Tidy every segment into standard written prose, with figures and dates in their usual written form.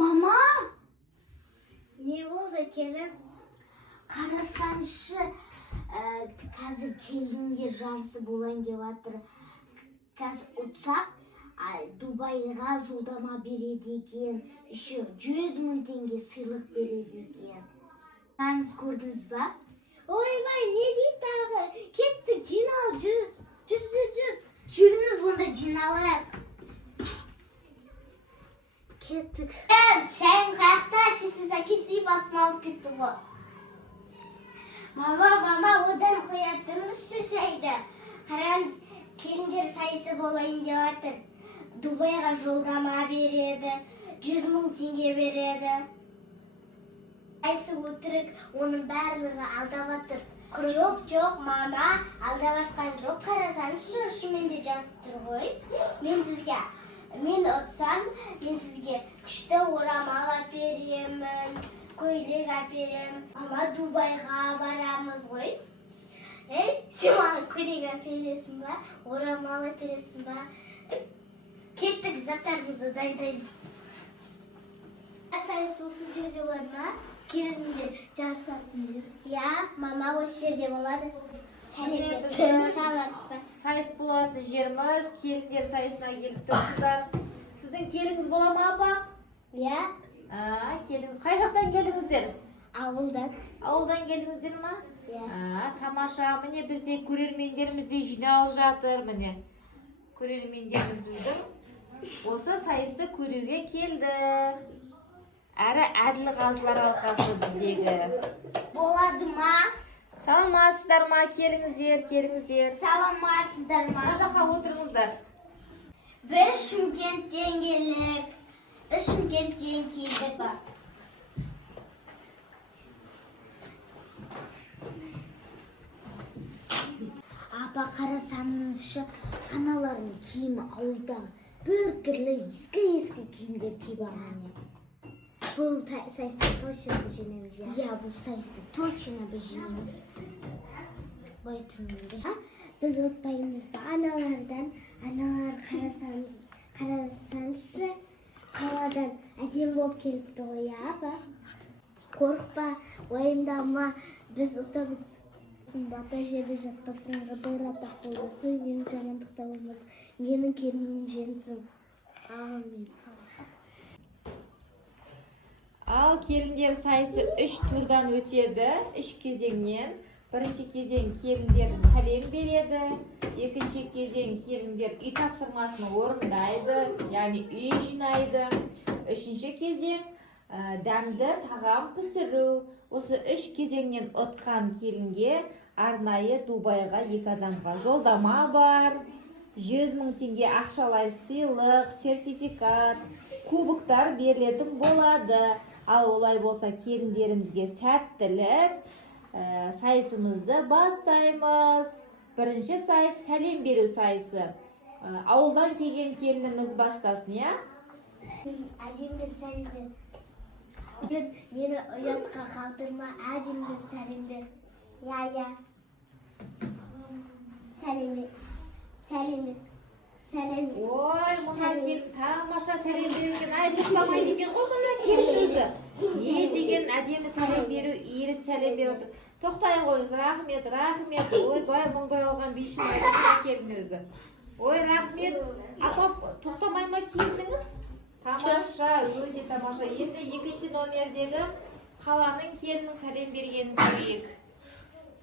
Mama! Ne oldu kelin? Qarasanchi, қазір келінге жарысы болайын деп жатыр. Қазір ұшақ Дубайға жолдама береді екен. Еще 100 000 теңге сыйлық береді екен. Сіз көрдіңіз ба? Ойбай, не дейді тағы? Кеттік, жинал, жүр. Жүріңіз, онда жиналайық. Кеттік. Шайын қаяқта тесіз әкесі басыма алып кетті ғой. Мама, одан қоятыңызшы шайды. Қараңыз, келіндер сайысы болайын деп жатыр. Дубайға жолдама береді, 100 000 теңге береді. Сайысы өтірік, оның барлығы алдап жатыр. Жоқ, мама, алдап жатқан жоқ. Қарасаңызшы, шынымен де жазып тұр ғой. Мен ұтсам, мен сізге күшті орамал әперемін, көйлек әперемін. Мама, Дубайға барамыз ғой. Сен маған көйлек әпересің ба, орамал әпересің ба? Кеттік, заттарымызды дайындаймыз. Сайыс осы жерде болады ма? Келіндер жарысатын жер. Я, мама, осы жерде болады. Саламатсыз ба? Сайыс болатын жеріміз, келіндер сайысына келіп тұрсыздар. Сіздің келіңіз бола ма, апа? Я. Келіңіз. Қай жақтан келдіңіздер? Ауылдан. Ауылдан келдіңіздер ма? Я. Тамаша. Міне бізде көрермендеріміз де жиналып жатыр. Міне көрермендеріміз біздің осы сайысты көруге келді. Әрі әділ қазылар алқасы біздегі. Болады ма? Саламатсыздар ма? Келіңіздер. Саламатсыздар ма? Мына жаққа отырыңыздар. Біз Шымкенттен келдік. Ба. Апа, қарасаңызшы, аналардың киімі ауылдан бір түрлі ескі киімдер киіп алған. Бұл сайысты точно біз жеңеміз, я? Я, бұл сайысты точно біз жеңеміз. Бай тұрмыңды. Біз ұтпаймыз ба? Аналар қарасаңызшы, қаладан әдем болып келіпті ғой, апа. Қорықпа, уайымдама, біз ұтамыз. Бата жерде жатпасын, ғыдырата қолдасы, менің жамандықта болмас, менің келінім жеңсін. Амин. Ал келіндер сайысы 3 турдан өтеді, 3 кезеңнен. Бірінші кезең келіндер сәлем береді, екінші кезең келіндер үй тапсырмасын орындайды, яғни үй жинайды. Үшінші кезең дәмді тағам пісіру. Осы 3 кезеңнен ұтқан келінге арнайы Дубайға 2 адамға жолдама бар. 100 000 теңге ақшалай сыйлық, сертификат, кубоктар берілетін болады. Ал олай болса келіндерімізге сәттілік. Сайысымызды бастаймыз. Бірінші сайыс сәлем беру сайысы. Ауылдан келген келініміз бастасын, я? Әдемдер сәлем бер. Мені ұятқа қалдырма, әдемдер сәлем бер. Я. Сәлем бер. Ой, мұна келін тамаша сәлем берген. Ай, тұтпамайды екен ғой мұна келін өзі. Не деген әдемі сәлем беру, иіріп сәлем беріп отыр. Тоқтай қойыңыз, рахмет. Ой, бай мұңбай алған бейшін келін өзі. Ой, рахмет. Апа, тоқтамай ма келдіңіз? Тамаша, өте тамаша. Енді екінші номердегі қаланың келінің сәлем бергенін көрейік.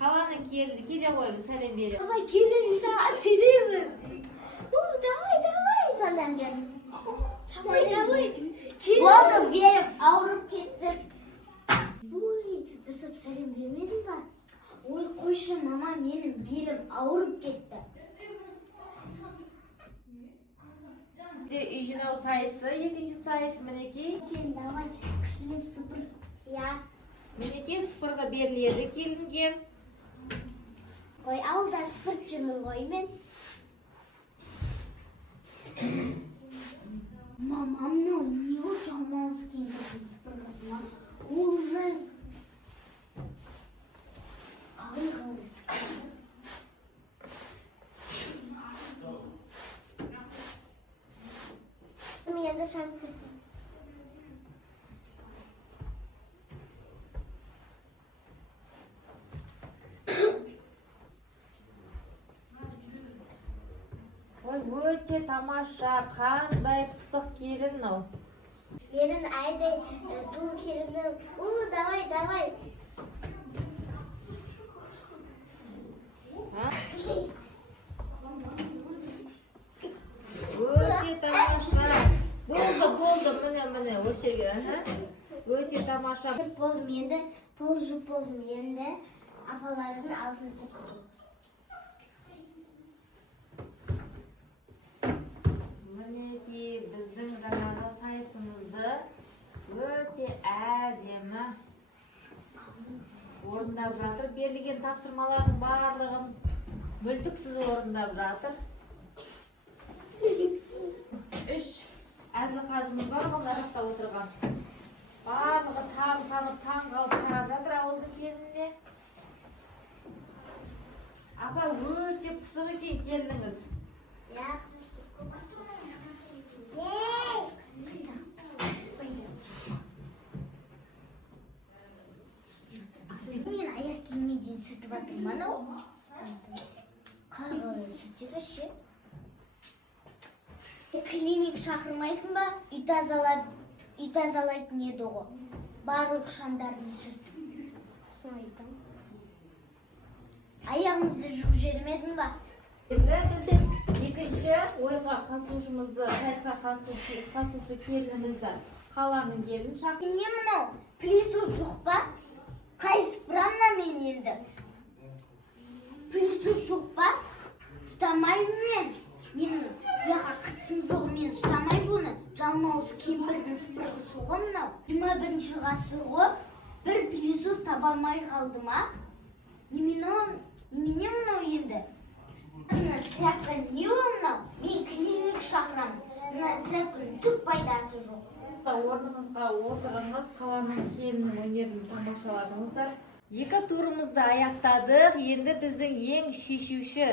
Қаланың келіні, келе қойыңыз сәлем беріп. Ой, келін саған сәлем. Давай. Сәлем бер. Давай. Болды, беріп, ауырып кетті. Ой, дұрсып сәлем бермедің ба? Ой, қойшы, мама, менің белім ауырып кетті. Үй жинау сайысы, екінші сайыс мінекей. Давай, күшілеп сыпыр. Я. Мінекей сыпырға беріледі келінге. Ой, ауылда сыпырып жүрмін ғой мен. Мамамның не өте алмауыз кеңдердің сыпырғысы ма? Ужас. Қалың сыпырғы. Мен de şans sürdüm. Өте тамаша, қандай пысық келін мынау. Менің айдай сұлу келінім. Давай, давай. Өте тамаша. Болды, міне, осы жерге. Өте тамаша. Болдым енді, пол жұп болдым енді. Апалардың алтын сүртті. Мінекей біздің жаңағы сайысымызды өте әдемі орындап жатыр. Берілген тапсырмалардың барлығын мүлтіксіз орындап жатыр. 3 әділқазымыз бар ғой, мына жақта отырған. Барлығы санып таң қалып қарап жатыр ауылдың келініне. Апа, өте пысық екен келініңіз. Мен аяқ киімнен сүртіп жатырмын анау. Қалай сүртеді ше? Клиник шақырмайсың ба? Үй тазалайтын еді ғой. Барлық шамдарын сүртіп. Соны аяғымызды жуып жібермедің ба? Екінші ойынға қатысушымызды, сайысқа қатысушы келінімізді, қаланың келін шақырды. Не мынау? Плюсу жоқ па? Қайсыпырамна мен енді? Плюсу жоқ па? Ұстамаймын мен. Менің бұяқа қатысым жоқ, мен ұстамай бұны. Жалмауыз кемпірдің сыпырғысы ғой мынау. 21 ғасыр ғой. Бір плюсус таба алмай қалды ма? Немене мынау енді? Мына тряпка не ол мынау? Мен клиник шақырамын. Мына тряпканың түк пайдасы жоқ. Орныңызға отырыңыз, қаланың келіннің өнерін тамашаладыңыздар. 2 турымызды аяқтадық. Енді біздің ең шешуші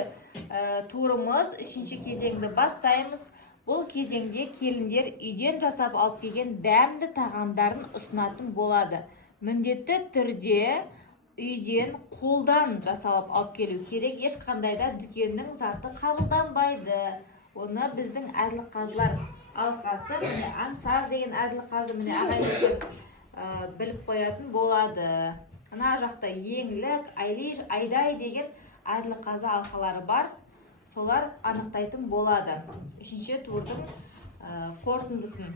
турымыз 3-ші кезеңді бастаймыз. Бұл кезеңде келіндер үйден жасап алып келген дәмді тағамдарын ұсынатын болады. Міндетті түрде үйден қолдан жасалып алып келу керек. Ешқандай да дүкеннің заты қабылданбайды. Оны біздің әділқазылар алқасы, міне аңсар деген әділқазы, міне ағайлар біліп қоятын болады. Ана жақта еңлік, айдай деген әділқазы алқалары бар. Солар анықтайтын болады. 3-ші турдың қорытындысын.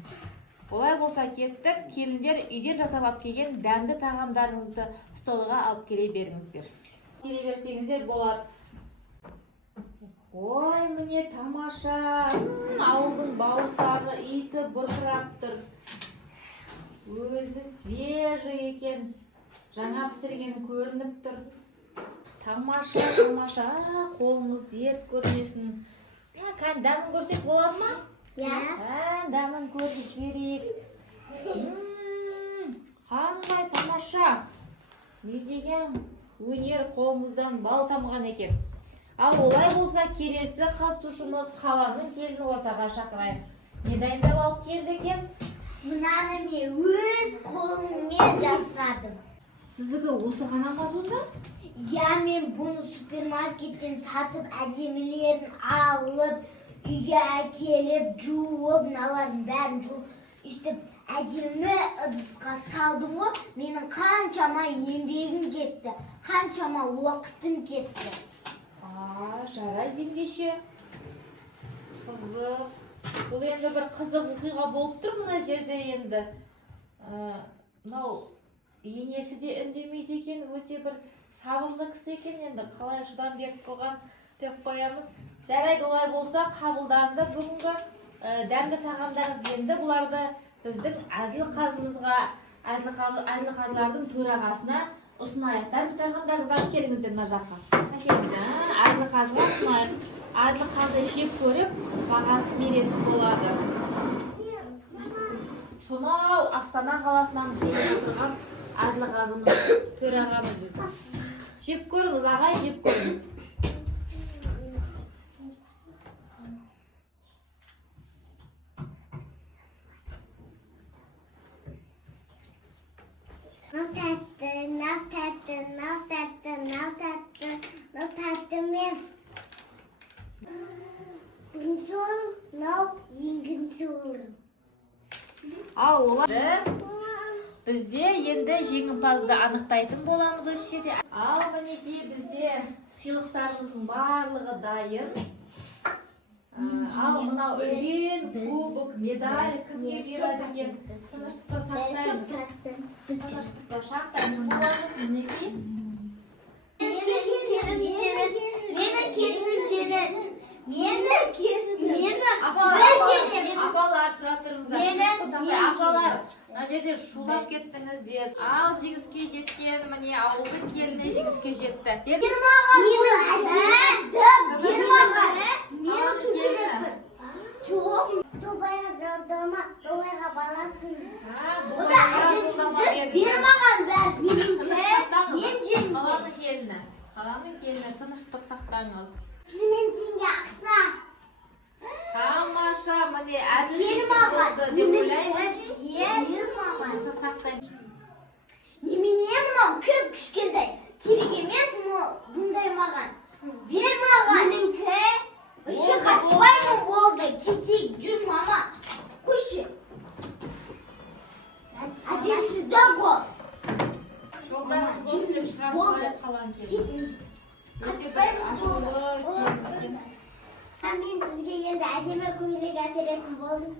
Олай болса кеттік. Келіндер үйден жасап алып келген дәмді тағамдарыңызды столға алып келе беріңіздер. Келе берсеңіздер болады. Ой, міне тамаша. Ауылдың бауырсағы иісі бұрқырап тұр. Өзі свежий екен. Жаңа пісірген көрініп тұр. Тамаша. Қолыңызды еріп көрмесін. Дәмін көрсек болады ма? Дәмін көріп жіберейік. Қандай тамаша. Не деген өнер, қолыңыздан бал тамған екен. Ал олай болса келесі қатысушымыз қаланың келінін ортаға шақырайық. Не дайындап алып келді екен? Мынаны мен өз қолыммен жасадым. Сіздікі осы ғана ма сонда? Мен бұны супермаркеттен сатып, әдемілерін алып, үйге әкеліп, жуып, мыналардың бәрін жуып, үстіп әдемі ыдысқа салдым ғой. Менің қаншама еңбегім кетті, қаншама уақытым кетті. Жарайды ендеше. Қызық. Бұл енді бір қызық оқиға болып тұр мына жерде енді. Мынау енесі де үндемейді екен, өте бір сабырлы кісі екен, енді қалай шыдам беріп қойған деп қоямыз. Жарайды, олай болса қабылданды бүгінгі дәмді тағамдарыңыз. Енді бұларды біздің әділқазылардың төрағасына ұсынайық. Дәмді тағамдарыңызды алып келіңіздер мына жаққа. Әділқазыға ұсынайық. Әділқазы жеп көріп, бағасын беретін болады. Сонау Астана қаласынан келіп отырған әділқазымыз, төрағамыз біздің. Жеп көріңіз, ағай, жеп көріңіз. Bunun Ал оларды бізде енді жеңімпазды анықтайтын боламыз осы жерде. Ал мінекей бізде сыйлықтарымыздың барлығы дайын. Ал мынау үлкен кубок, медаль кімге береді екен? Тыныштықта сақтаймыз. Тыныштықта сақтайтын боламыз. Мінекей. Апалар тұра тұрыңыздар. Апалар, мына жерде шулап кеттіңіздер. Ал жеңіске жеткен, міне ауылдың келіні жеңіске жетті. Дубайға жолдама, Дубайға баласын. Қаланың келіні тыныштық сақтаңыз. Теңге ақша. Тамаша, міне әділдік болды деп ойлаймыз. Тыныштық сақтаймыз. Немене мынау көп кішкентай? Керек емес бұндай маған. Бер маған. Меніңкі. Үші қатпаймын болды. Кетейік, жүр мама. Қойшы. Әділсіздік бол. Жолдарыңыз болсын деп шығарып қалған келін. Қатпаймыз болды. Мен сізге енді әдемі көйлек әперетін болдым.